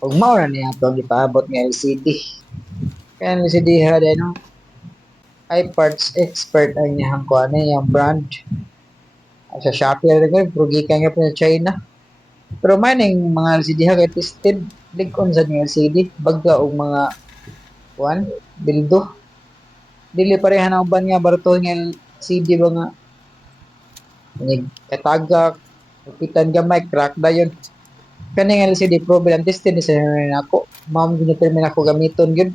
Ug mao na niya to gipaabot nga LCD. Kaya ang LCD ha no, ay parts expert ang niyang kuan yung brand. Sa Shopee rin ko, pero gikan nga po sa China. Pero maning mga LCD ha kay tested ligon sa mga LCD bagga og mga kuan bildo. Dili pareha na uban nga barato nga LCD ba nga katagak kapitan gamay crack dayon. Kaning LCD problem tested ni sa ako. Ma'am ginatermin ako gamiton gyud.